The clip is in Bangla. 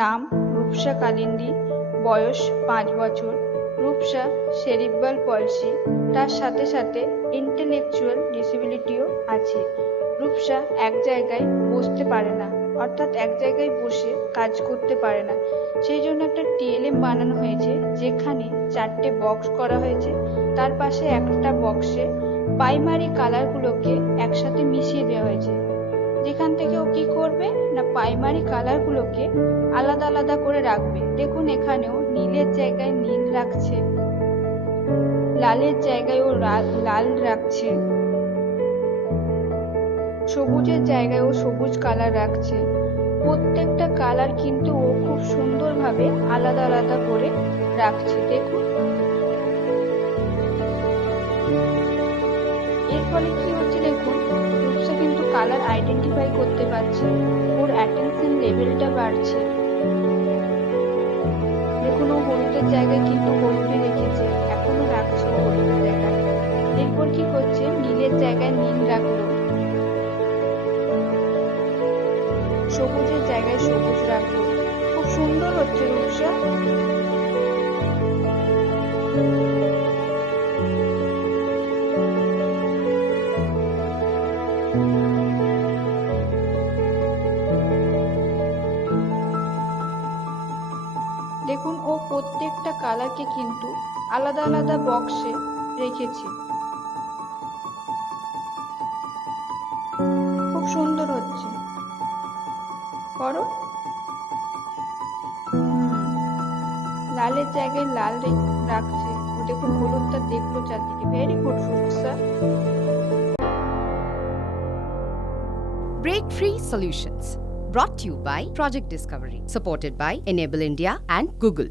নাম রূপসা কালিন্দী, বয়স 5 বছর। রূপসা সেরিব্রাল পলসি, তার সাথে সাথে ইন্টেলেকচুয়াল ডিসেবিলিটিও আছে। রূপসা এক জায়গায় বসতে পারে না, অর্থাৎ এক জায়গায় বসে কাজ করতে পারে না। সেই জন্য একটা টিএলএম বানানো হয়েছে, যেখানে 4টে বক্স করা হয়েছে। তার পাশে একটা বক্সে প্রাইমারি কালারগুলোকে একসাথে মিশিয়ে দেওয়া হয়েছে। যেখান থেকে ও কি করবে না, প্রাইমারি কালারগুলোকে আলাদা আলাদা করে রাখবে। দেখুন এখানেও নীলের জায়গায় নীল রাখছে, লালের জায়গায় ও লাল রাখছে, সবুজের জায়গায় ও সবুজ কালার রাখছে। প্রত্যেকটা কালার কিন্তু ও খুব সুন্দরভাবে আলাদা আলাদা করে রাখছে। দেখুন এর ফলে কি হচ্ছে, দেখুন রূপসা কিন্তু কালার আইডেন্টিফাই করতে পারছে, ওর অ্যাটেনশন লেভেলটা বাড়ছে। দেখুন ও হলুদের জায়গায় কিন্তু হলুদই রেখেছে, এখনো রাখছে ও হলুদের জায়গায়। এরপর কি করছে, নীলের জায়গায় নীল রাখলো, সবুজের জায়গায় সবুজ রাখলো। খুব সুন্দর হচ্ছে রূপসা। দেখুন ও প্রত্যেকটা কালারকে কিন্তু আলাদা আলাদা বক্সে রেখেছে। খুব সুন্দর হচ্ছে, করো। লালের জায়গায় লাল রাখছে, ও দেখুন হলুদটা দেখলো চারদিকে। Very good Rupsha. Break Free Solutions, brought to you by Project Discovery, supported by Enable India and Google.